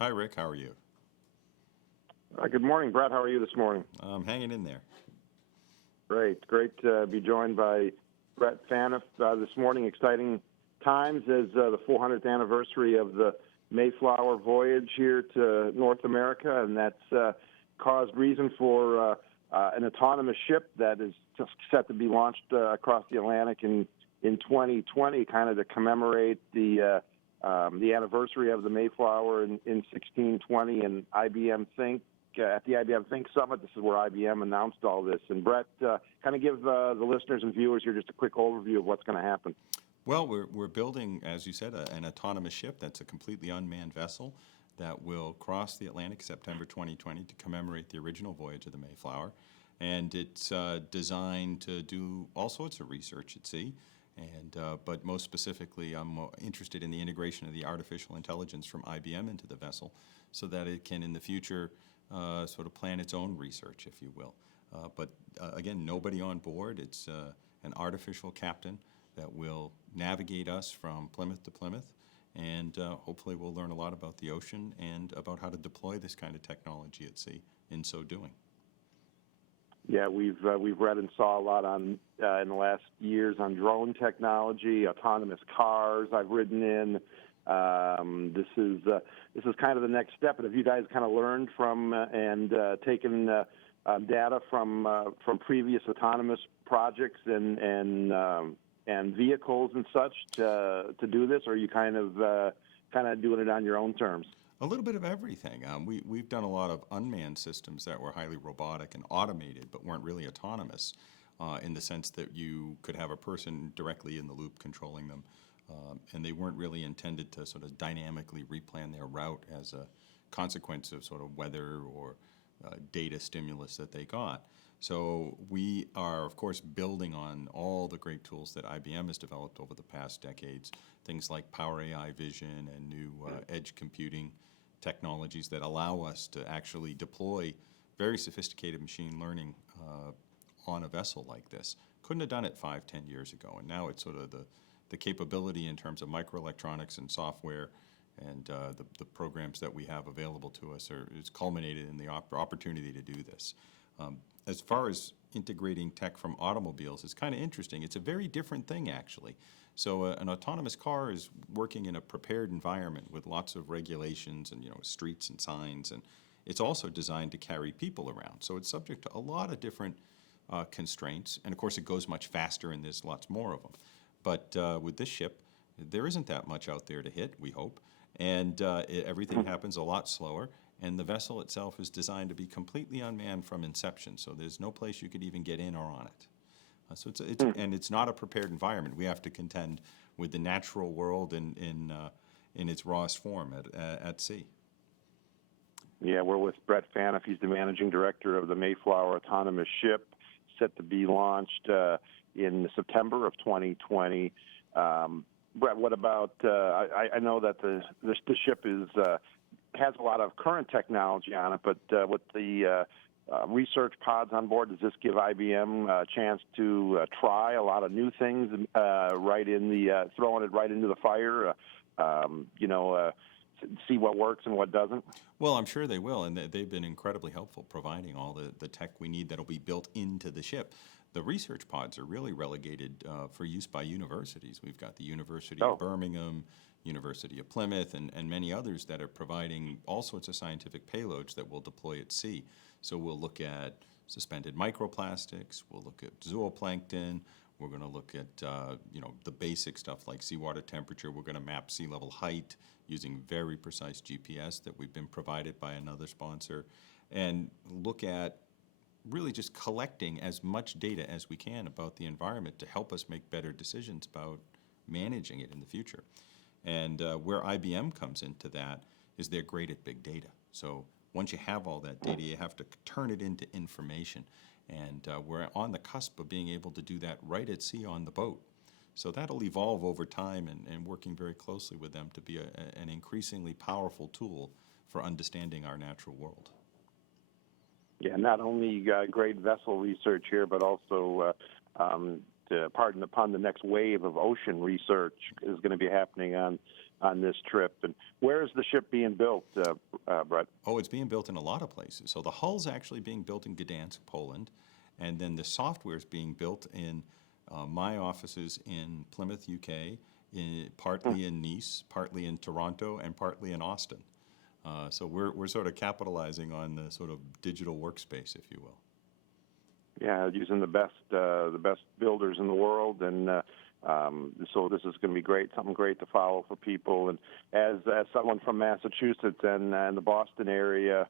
Hi, Rick. How are you? Good morning, Brett. How are you this morning? I'm hanging in there. Great to be joined by Brett Pfaneuf this morning. Exciting times as the 400th anniversary of the Mayflower voyage here to North America, and that's caused reason for an autonomous ship that is just set to be launched across the Atlantic in 2020, kind of to commemorate the anniversary of the Mayflower in 1620, and IBM Think. At the IBM Think Summit, this is where IBM announced all this. And Brett, kind of give the listeners and viewers here just a quick overview of what's going to happen. Well, we're building, as you said, an autonomous ship that's a completely unmanned vessel that will cross the Atlantic September 2020 to commemorate the original voyage of the Mayflower. And it's designed to do all sorts of research at sea. But most specifically, I'm interested in the integration of the artificial intelligence from IBM into the vessel so that it can, in the future, sort of plan its own research, if you will. Again, nobody on board. It's an artificial captain that will navigate us from Plymouth to Plymouth, and hopefully we'll learn a lot about the ocean and about how to deploy this kind of technology at sea in so doing. Yeah, we've read and saw a lot on in the last years on drone technology, autonomous cars. I've ridden in. This is kind of the next step. And have you guys kind of learned from and taken data from previous autonomous projects and vehicles and such to do this, or are you kind of doing it on your own terms? A little bit of everything. We've done a lot of unmanned systems that were highly robotic and automated, but weren't really autonomous in the sense that you could have a person directly in the loop controlling them. And they weren't really intended to sort of dynamically replan their route as a consequence of sort of weather or data stimulus that they got. So we are, of course, building on all the great tools that IBM has developed over the past decades, things like Power AI Vision and new edge computing technologies that allow us to actually deploy very sophisticated machine learning on a vessel like this. Couldn't have done it 5, 10 years ago, and now it's sort of the capability in terms of microelectronics and software and the programs that we have available to us is culminated in the opportunity to do this. As far as integrating tech from automobiles, it's kind of interesting. It's a very different thing, actually. So an autonomous car is working in a prepared environment with lots of regulations and streets and signs, and it's also designed to carry people around. So it's subject to a lot of different constraints, and of course it goes much faster, and there's lots more of them. But with this ship, there isn't that much out there to hit, we hope, and everything happens a lot slower. And the vessel itself is designed to be completely unmanned from inception, so there's no place you could even get in or on it. And it's not a prepared environment. We have to contend with the natural world in its rawest form at sea. Yeah, we're with Brett Pfaneuf. He's the managing director of the Mayflower autonomous ship, set to be launched in September of 2020. Brett, what about? I know that the ship has a lot of current technology on it, but with the research pods on board, does this give IBM a chance to try a lot of new things, throwing it right into the fire, see what works and what doesn't? Well, I'm sure they will, and they've been incredibly helpful providing all the tech we need that'll be built into the ship. The research pods are really relegated for use by universities. We've got the University of Birmingham, University of Plymouth, and many others that are providing all sorts of scientific payloads that we'll deploy at sea. So we'll look at suspended microplastics, we'll look at zooplankton, we're going to look at the basic stuff like seawater temperature. We're going to map sea level height using very precise GPS that we've been provided by another sponsor, and look at really just collecting as much data as we can about the environment to help us make better decisions about managing it in the future. And where IBM comes into that is they're great at big data. So once you have all that data, you have to turn it into information. And we're on the cusp of being able to do that right at sea on the boat. So that'll evolve over time, and working very closely with them to be an increasingly powerful tool for understanding our natural world. Yeah, not only great vessel research here, but also pardon the pun, the next wave of ocean research is going to be happening on this trip. And where is the ship being built, Brett? Oh, it's being built in a lot of places. So the hull's actually being built in Gdansk, Poland, and then the software is being built in my offices in Plymouth, UK, partly in Nice, partly in Toronto, and partly in Austin. So we're sort of capitalizing on the sort of digital workspace, if you will. Yeah, using the best builders in the world, and so this is going to be great, something great to follow for people. And as someone from Massachusetts and the Boston area,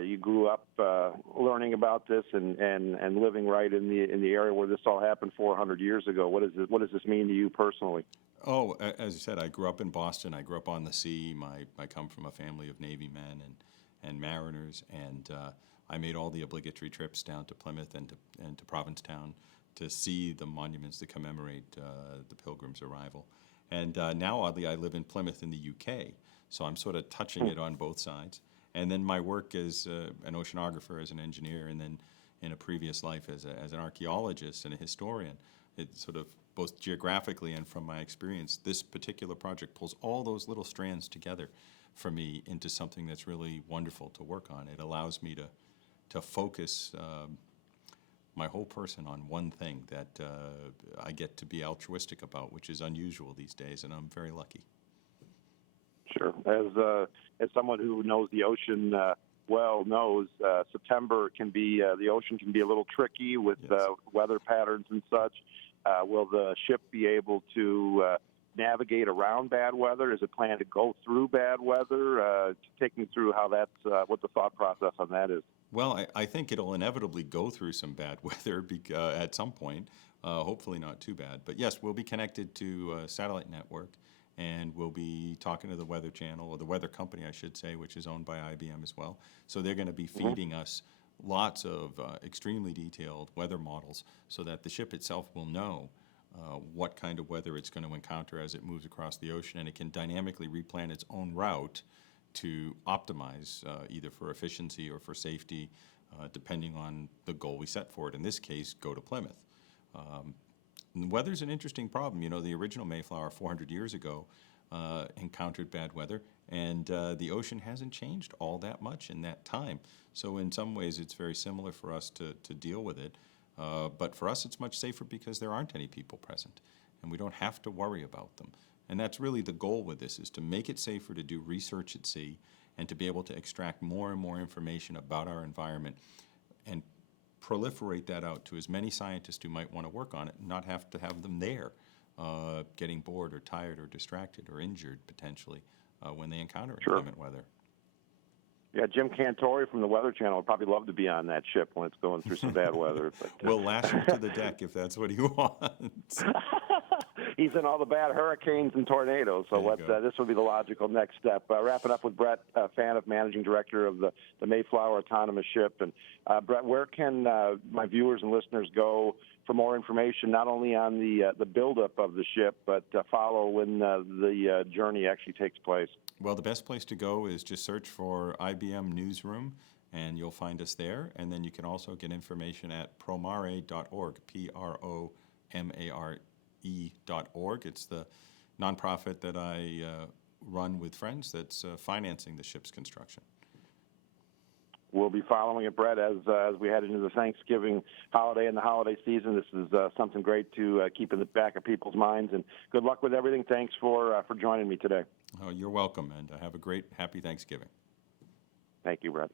you grew up learning about this and living right in the area where this all happened 400 years ago. What does this mean to you personally? Oh, as you said, I grew up in Boston. I grew up on the sea. I come from a family of Navy men and mariners, and I made all the obligatory trips down to Plymouth and to Provincetown to see the monuments that commemorate the Pilgrims' arrival. And now, oddly, I live in Plymouth in the UK, so I'm sort of touching it on both sides. And then my work as an oceanographer, as an engineer, and then in a previous life as an archaeologist and a historian, it sort of both geographically and from my experience, this particular project pulls all those little strands together for me into something that's really wonderful to work on. It allows me to focus my whole person on one thing that I get to be altruistic about, which is unusual these days, and I'm very lucky. Sure. As someone who knows the ocean well knows, September can be the ocean can be a little tricky with Yes. weather patterns and such. Will the ship be able to navigate around bad weather? Is it planned to go through bad weather? Take me through how that's what the thought process on that is. Well, I think it'll inevitably go through some bad weather at some point, hopefully not too bad. But yes, we'll be connected to a satellite network, and we'll be talking to the Weather Channel, or the Weather Company, I should say, which is owned by IBM as well. So they're going to be feeding us lots of extremely detailed weather models so that the ship itself will know what kind of weather it's going to encounter as it moves across the ocean, and it can dynamically replan its own route to optimize either for efficiency or for safety, depending on the goal we set for it. In this case, go to Plymouth. Weather's an interesting problem. You know, the original Mayflower 400 years ago encountered bad weather, and the ocean hasn't changed all that much in that time. So in some ways, it's very similar for us to deal with it. But for us, it's much safer because there aren't any people present, and we don't have to worry about them. And that's really the goal with this, is to make it safer to do research at sea and to be able to extract more and more information about our environment and proliferate that out to as many scientists who might want to work on it and not have to have them there getting bored or tired or distracted or injured potentially when they encounter inclement weather. Yeah, Jim Cantori from the Weather Channel would probably love to be on that ship when it's going through some bad weather. But, We'll lash him to the deck if that's what he wants. He's in all the bad hurricanes and tornadoes, so this would be the logical next step. Wrapping up with Brett Phaneuf, Managing Director of the Mayflower Autonomous Ship. And Brett, where can my viewers and listeners go for more information, not only on the buildup of the ship, but follow when the journey actually takes place? Well, the best place to go is just search for IBM Newsroom, and you'll find us there. And then you can also get information at promare.org, promare.org. It's the nonprofit that I run with friends that's financing the ship's construction. We'll be following it, Brett, as we head into the Thanksgiving holiday and the holiday season. This is something great to keep in the back of people's minds. And good luck with everything. Thanks for joining me today. Oh, you're welcome, and have a great, happy Thanksgiving. Thank you, Brett.